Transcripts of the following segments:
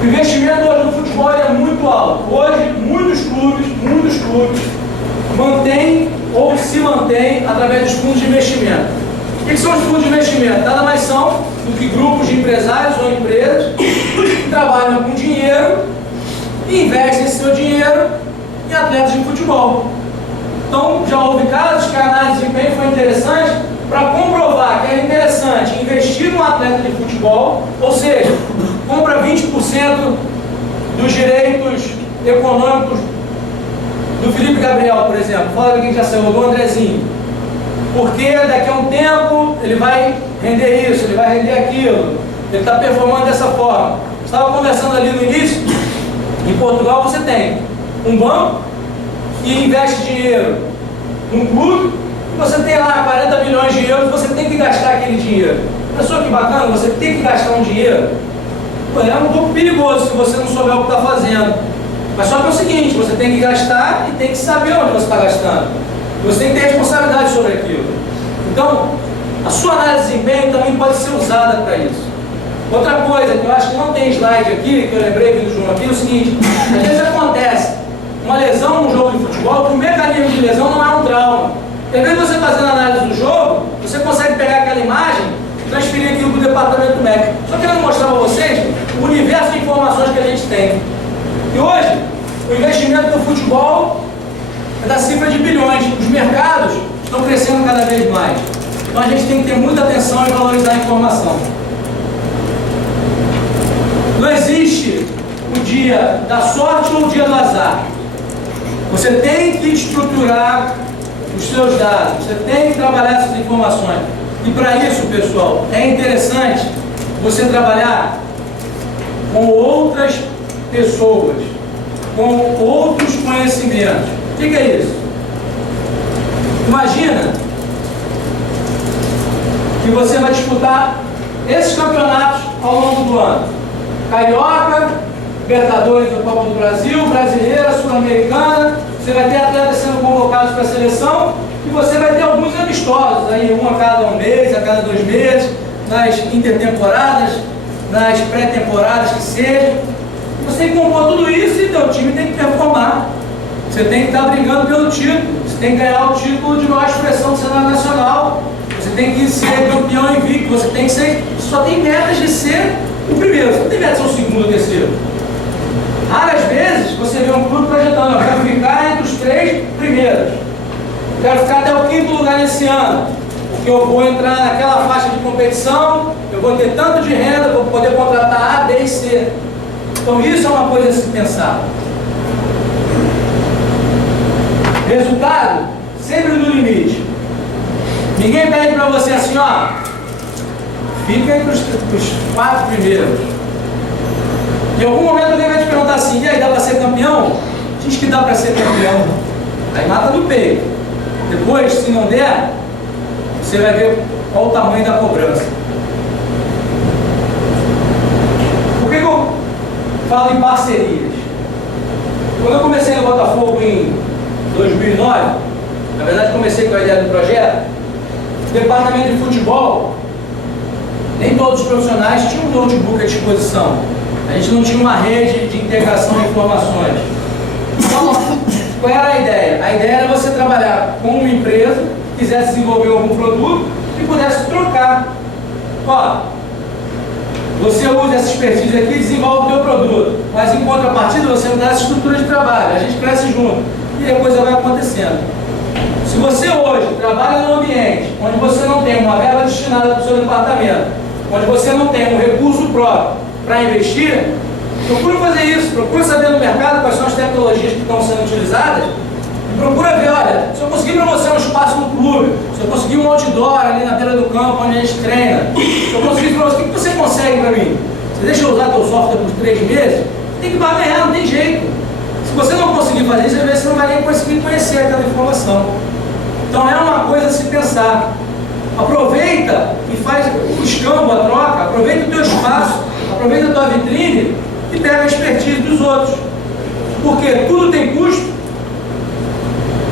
O investimento hoje no futebol é muito alto. Hoje, muitos clubes mantêm ou se mantêm através dos fundos de investimento. O que são os fundos de investimento? Nada mais são do que grupos de empresários ou empresas que trabalham com dinheiro e investem esse seu dinheiro em atletas de futebol. Então, já houve casos que a análise de desempenho foi interessante para comprovar que era interessante investir num atleta de futebol, ou seja, compra 20% dos direitos econômicos do Felipe Gabriel, por exemplo. Fala aqui que já saiu, do Andrezinho. Porque daqui a um tempo ele vai render isso, ele vai render aquilo. Ele está performando dessa forma. Estava conversando ali no início, em Portugal você tem um banco que investe dinheiro num clube, e você tem lá 40 milhões de euros, você tem que gastar aquele dinheiro. Pessoal, que bacana, você tem que gastar um dinheiro. Pô, é um pouco perigoso se você não souber o que está fazendo. Mas só que é o seguinte, você tem que gastar e tem que saber onde você está gastando. Você tem que ter responsabilidade sobre aquilo. Então, a sua análise de desempenho também pode ser usada para isso. Outra coisa que eu acho que não tem slide aqui, que eu lembrei do João aqui, é o seguinte: às vezes acontece uma lesão num jogo de futebol, que o mecanismo de lesão não é um trauma. Em vez de você fazer a análise do jogo, você consegue pegar aquela imagem e transferir aquilo para o departamento médico. Só querendo mostrar para vocês o universo de informações que a gente tem. E hoje, o investimento no futebol é da cifra de bilhões. Os mercados estão crescendo cada vez mais. Então a gente tem que ter muita atenção e valorizar a informação. Não existe o dia da sorte ou o dia do azar. Você tem que estruturar os seus dados, você tem que trabalhar essas informações. E para isso, pessoal, é interessante você trabalhar com outras pessoas, com outros conhecimentos. O que é isso? Imagina que você vai disputar esses campeonatos ao longo do ano: Carioca, Libertadores da Copa do Brasil, Brasileira, Sul-Americana. Você vai ter atletas sendo convocados para a seleção e você vai ter alguns amistosos, aí um a cada um mês, a cada 2 meses, nas intertemporadas, nas pré-temporadas que seja. Você tem que compor tudo isso e seu time tem que performar. Você tem que estar brigando pelo título, você tem que ganhar o título de maior expressão do cenário nacional, você tem que ser campeão invicto, você tem que ser. Só tem metas de ser o primeiro, você não tem metas de ser o segundo ou terceiro. Raras vezes você vê um clube projetando: eu quero ficar entre os 3 primeiros, eu quero ficar até o 5º lugar nesse ano, porque eu vou entrar naquela faixa de competição, eu vou ter tanto de renda, vou poder contratar A, B e C. Então isso é uma coisa a se pensar. Resultado sempre no limite. Ninguém pede para você assim: ó, fica entre os 4 primeiros. Em algum momento alguém vai te perguntar assim: e aí, dá para ser campeão? Diz que dá para ser campeão. Aí mata no peito. Depois, se não der, você vai ver qual o tamanho da cobrança. Por que eu falo em parcerias? Quando eu comecei no Botafogo em 2009, na verdade comecei com a ideia do projeto, o departamento de futebol, nem todos os profissionais tinham um notebook à disposição. A gente não tinha uma rede de integração de informações. Então, qual era a ideia? A ideia era você trabalhar com uma empresa que quisesse desenvolver algum produto e pudesse trocar. Ó, você usa essa expertise aqui e desenvolve o teu produto, mas em contrapartida você me dá essa estrutura de trabalho, a gente cresce junto e a coisa vai acontecendo. Se você hoje trabalha num ambiente onde você não tem uma verba destinada para o seu departamento, onde você não tem um recurso próprio para investir, procura fazer isso, procura saber no mercado quais são as tecnologias que estão sendo utilizadas e procura ver: olha, se eu conseguir para você um espaço no clube, se eu conseguir um outdoor ali na beira do campo onde a gente treina, se eu conseguir para você, o que você consegue para mim? Você deixa eu usar teu software por 3 meses? Tem que barganhar, não tem jeito. Se você não conseguir fazer isso, às vezes você não vai nem conseguir conhecer aquela informação. Então é uma coisa a se pensar. Aproveita e faz o escambo, a troca, aproveita o teu espaço, aproveita a tua vitrine e pega a expertise dos outros. Porque tudo tem custo.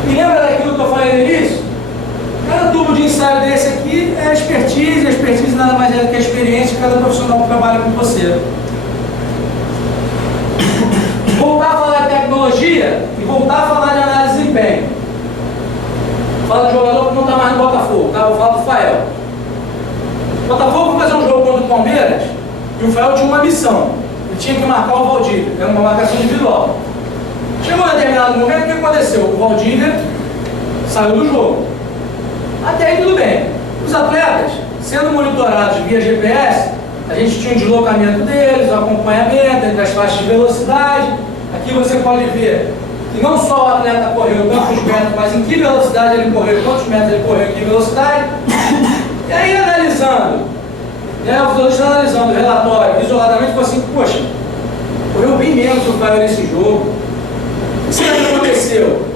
E lembra daquilo que eu falei no início? Cada tubo de ensaio desse aqui é expertise, a expertise nada mais é do que a experiência de cada profissional que trabalha com você. voltar a falar de tecnologia e voltar a falar de análise de desempenho. Fala de jogador que não está mais no Botafogo, tá? Vou falar do Fael. O Botafogo foi fazer um jogo contra o Palmeiras e o Fael tinha uma missão. Ele tinha que marcar o Valdívia, era uma marcação individual. Chegou em determinado momento, o que aconteceu? O Valdívia saiu do jogo. Até aí tudo bem. Os atletas, sendo monitorados via GPS, a gente tinha um deslocamento deles, um acompanhamento entre as faixas de velocidade. Aqui você pode ver que não só o atleta correu quantos metros, mas em que velocidade ele correu, quantos metros ele correu, em que velocidade. E aí analisando, né, os outros analisando o relatório isoladamente, ficou assim, poxa, correu bem menos o Fael nesse jogo. O que será que aconteceu?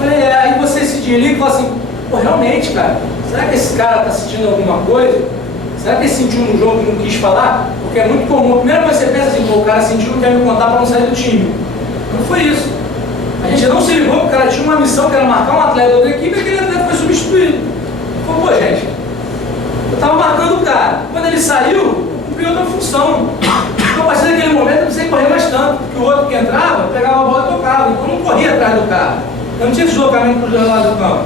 Falei, aí você se desliga e fala assim, pô, realmente, cara, será que esse cara está sentindo alguma coisa? Será que ele sentiu no jogo e não quis falar? Porque é muito comum. Primeiro você pensa assim, pô, o cara sentiu, não quer me contar para não sair do time. Não foi isso. A gente não se ligou, porque o cara tinha uma missão que era marcar um atleta da outra equipe e aquele atleta foi substituído. Falei, pô, gente, eu estava marcando o cara. Quando ele saiu, eu cumpri outra função. Então, a partir daquele momento, eu não precisei correr mais tanto, porque o outro que entrava, pegava a bola e tocava. Então, eu não corria atrás do cara. Eu não tinha deslocamento para os dois lados do campo.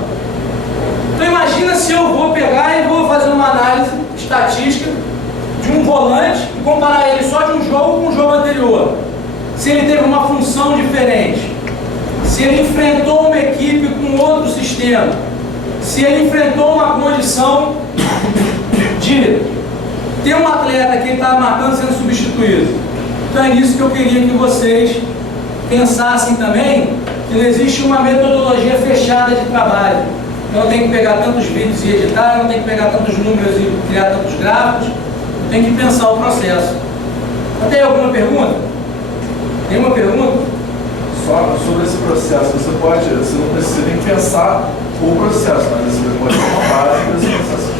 Então, imagina se eu vou pegar e vou fazer uma análise estatística de um volante e comparar ele só de um jogo com o jogo anterior. Se ele teve uma função diferente, se ele enfrentou uma equipe com outro sistema, se ele enfrentou uma condição de ter um atleta que ele estava marcando sendo substituído. Então é nisso que eu queria que vocês pensassem também, que não existe uma metodologia fechada de trabalho. Eu não tenho que pegar tantos vídeos e editar, eu não tenho que pegar tantos números e criar tantos gráficos, eu tenho que pensar o processo. Tem alguma pergunta? Nenhuma pergunta? Só sobre esse processo, você não precisa nem pensar o processo, mas você pode ter uma base para esse processo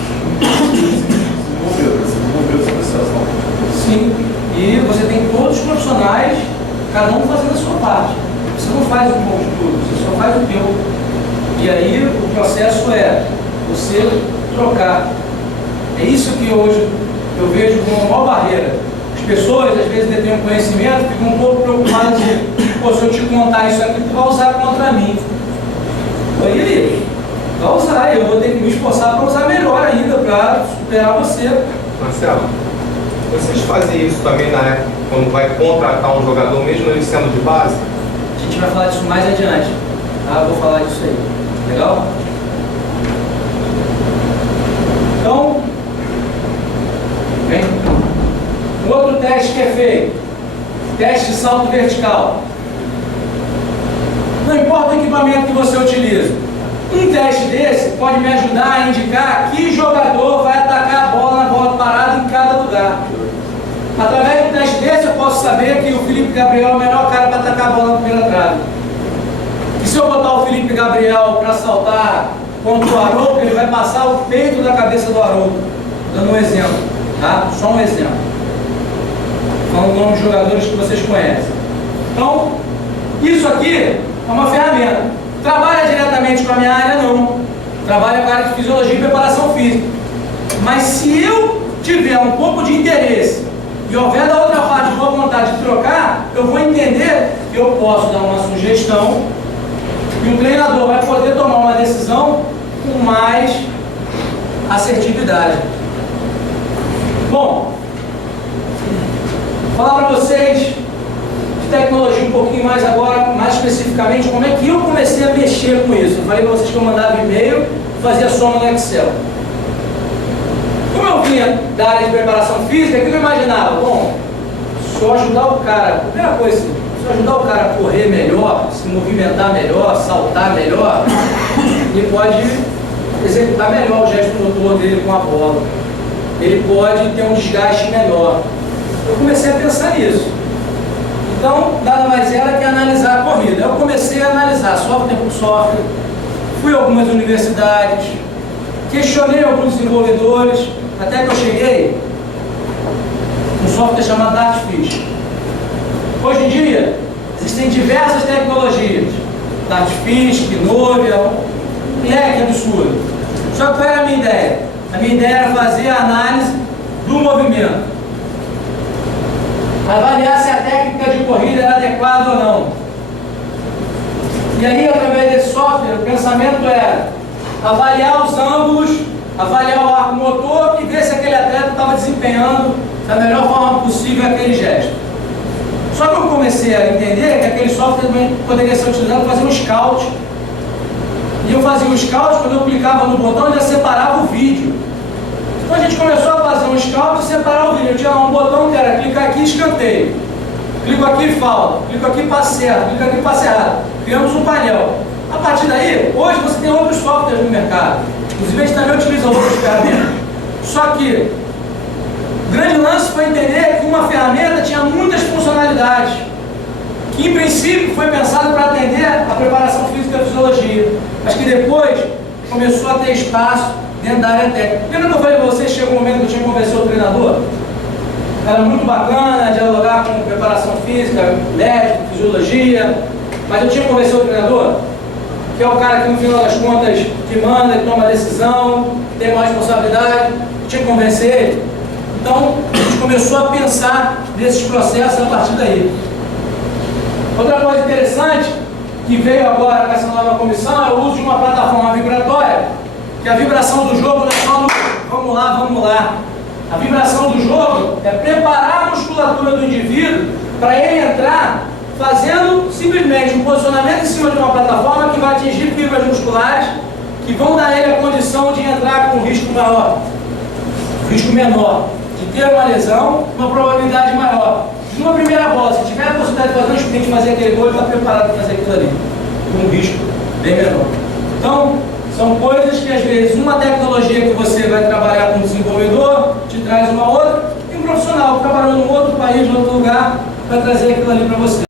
desenvolver esse processo. Não. Sim, e você tem todos os profissionais, cada um fazendo a sua parte. Você não faz um pouco de tudo, você só faz o teu. E aí o processo é você trocar. É isso que hoje eu vejo como a maior barreira. As pessoas às vezes detêm um conhecimento, ficam um pouco preocupadas de, pô, se eu te contar isso aqui, tu vai usar contra mim. Aí, vai usar, eu vou ter que me esforçar para usar melhor ainda, para superar você. Marcelo, vocês fazem isso também na época, quando vai contratar um jogador, mesmo ele sendo de base? A gente vai falar disso mais adiante. Tá? Eu vou falar disso aí. Legal? Então, vem. Um outro teste que é feito, teste de salto vertical. Não importa o equipamento que você utiliza, um teste desse pode me ajudar a indicar que jogador vai atacar a bola na bola parada em cada lugar. Através do teste desse eu posso saber que o Felipe Gabriel é o melhor cara para atacar a bola na primeira trave. E se eu botar o Felipe Gabriel para saltar contra o Haroldo, ele vai passar o peito da cabeça do Haroldo. Dando um exemplo, tá? Só um exemplo. Falando o nome de jogadores que vocês conhecem. Então, isso aqui é uma ferramenta. Trabalha diretamente com a minha área, não. Trabalha com a área de fisiologia e preparação física. Mas se eu tiver um pouco de interesse e houver da outra parte boa vontade de trocar, eu vou entender que eu posso dar uma sugestão e o treinador vai poder tomar uma decisão com mais assertividade. Bom, vou falar para vocês de tecnologia um pouquinho mais agora, mais especificamente, como é que eu comecei a mexer com isso. Eu falei para vocês que eu mandava e-mail e fazia soma no Excel. Como eu vinha da área de preparação física, o que eu imaginava? Bom, se eu ajudar o cara, primeira coisa, se eu ajudar o cara a correr melhor, se movimentar melhor, saltar melhor, ele pode executar melhor o gesto motor dele com a bola. Ele pode ter um desgaste melhor. Eu comecei a pensar nisso. Então, nada mais era que analisar a corrida. Eu comecei a analisar software por software, fui a algumas universidades, questionei alguns desenvolvedores, até que eu cheguei um software chamado Dartfish. Hoje em dia, existem diversas tecnologias. Dartfish, Kinovia, um leque absurdo. Só que qual era a minha ideia? A minha ideia era fazer a análise do movimento. avaliar se a técnica de corrida era adequada ou não. E aí, através desse software, o pensamento era avaliar os ângulos, avaliar o arco motor e ver se aquele atleta estava desempenhando da melhor forma possível aquele gesto. Só que eu comecei a entender que aquele software também poderia ser utilizado para fazer um scout. E eu fazia o scout, quando eu clicava no botão, ele já separava o vídeo. Então a gente começou a fazer um scout e separar o vídeo. Eu tinha lá um botão que era clicar aqui, escanteio. Clico aqui, falta. Clico aqui, passe certo. Clico aqui, passe errado. Criamos um painel. A partir daí, hoje você tem outros softwares no mercado. Inclusive a gente também utiliza outras ferramentas. Só que o grande lance foi entender que uma ferramenta tinha muitas funcionalidades, que em princípio foi pensado para atender a preparação física e a fisiologia, mas que depois começou a ter espaço dentro da área técnica. Lembra que eu falei para vocês, chegou um momento que eu tinha que convencer o treinador? Era muito bacana dialogar com preparação física, médico, fisiologia, mas eu tinha que convencer o treinador, que é o cara que no final das contas que manda, que toma a decisão, que tem maior responsabilidade, eu tinha que convencer ele. Então, a gente começou a pensar nesses processos a partir daí. Outra coisa interessante que veio agora com essa nova comissão é o uso de uma plataforma vibratória, que a vibração do jogo não é só no vamos lá, vamos lá. A vibração do jogo é preparar a musculatura do indivíduo para ele entrar fazendo simplesmente um posicionamento em cima de uma plataforma que vai atingir fibras musculares que vão dar a ele a condição de entrar com um risco maior, risco menor, de ter uma lesão, uma probabilidade maior. Numa primeira bola, se tiver a possibilidade de fazer um sprint, fazer aquele gol, ele está preparado para fazer aquilo ali, com um risco bem menor. Então, são coisas que às vezes uma tecnologia que você vai trabalhar com um desenvolvedor te traz uma outra, e um profissional que trabalhou em outro país, em outro lugar, vai trazer aquilo ali para você.